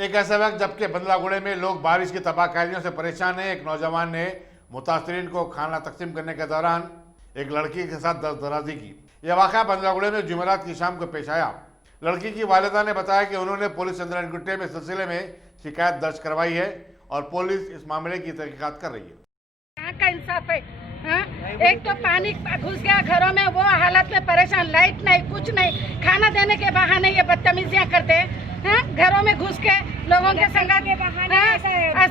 एक ऐसा वक्त जबकि बंदलागुड़े में लोग बारिश की तबाहकारियों से परेशान हैं। एक नौजवान ने मुतासरीन को खाना तकसीम करने के दौरान एक लड़की के साथ दस्तदराजी की। यह वाक़या बंदलागुड़े में जुमेरात की शाम को पेश आया। लड़की की वालिदा ने बताया कि उन्होंने पुलिस अंदर इनक्वायरी में इस सिलसिले में शिकायत दर्ज करवाई है और पुलिस इस मामले की तहकीकात कर रही है। यहाँ का इंसाफ है। हाँ? एक तो पानी घुस गया घरों में, वो हालत में परेशान, लाइट नहीं, कुछ नहीं, खाना देने के बहाने ये बदतमीजियां करते हैं। हाँ? घरों में घुस के लोगों के संगत के बहाने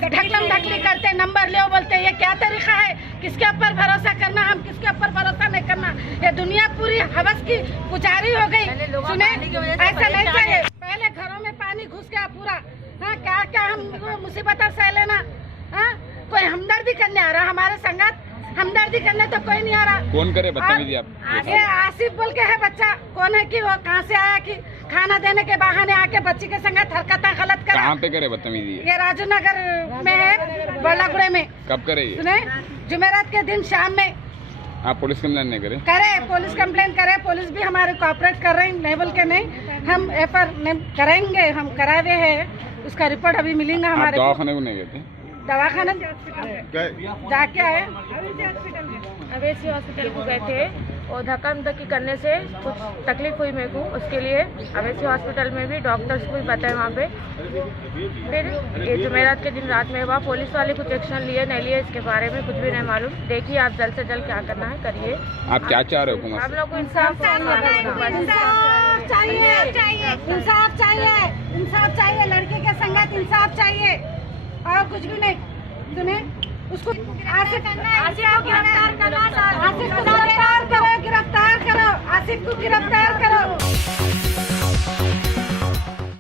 ढकलम ढकली करते, नंबर ले बोलते। ये क्या तरीका है? किसके ऊपर भरोसा करना, हम किसके ऊपर भरोसा नहीं करना। ये दुनिया पूरी हवस की पुजारी हो गई। सुने, ऐसा नहीं चाहिए। पहले घरों में पानी घुस गया पूरा। हाँ, क्या क्या हम मुसीबत सह लेना। हाँ? कोई हमदर्दी करने आ रहा हमारे संगत, हमदर्दी करने तो कोई नहीं आ रहा। कौन करे बदतमीजी? आप ये आसिफ बोल के है बच्चा, कौन है कि वो कहाँ से आया कि खाना देने के बहाने आके बच्ची के संगत हरकतें गलत करा। कहाँ पे करे बदतमीजी? ये राजू नगर में है, बड़लागुड़े में। कब करे ये? सुने, जुमेरात के दिन शाम में। आप पुलिस कंप्लेन नहीं करे? करे, पुलिस कंप्लेन करे, पुलिस भी हमारे कोऑपरेट कर रहे हैं। नहीं बोल के नहीं, हम एफआईआर करेंगे, हम कराए हैं, उसका रिपोर्ट अभी मिलेगा हमारे। दवाखाने को नहीं गए? दवाखाना जाके आए, अवेसी हॉस्पिटल को गए थे और धक्कम धक्की करने से कुछ तकलीफ हुई मेरे को। उसके लिए अवेसी हॉस्पिटल में भी डॉक्टर्स को भी पता है वहाँ पे। फिर ये जुमेरात के दिन रात में हुआ। पुलिस वाले कुछ एक्शन लिए नहीं लिए इसके बारे में कुछ भी नहीं मालूम। देखिए आप जल्द से जल्द क्या करना है करिए। आप क्या चाह रहे हो हुकूमत? हम लोग को इंसाफ चाहिए, इंसाफ चाहिए, इंसाफ चाहिए। लड़के के संगत इंसाफ चाहिए और कुछ भी नहीं। सुने, उसको आसिफ को गिरफ्तार करो, गिरफ्तार करो, आसिफ को गिरफ्तार करो।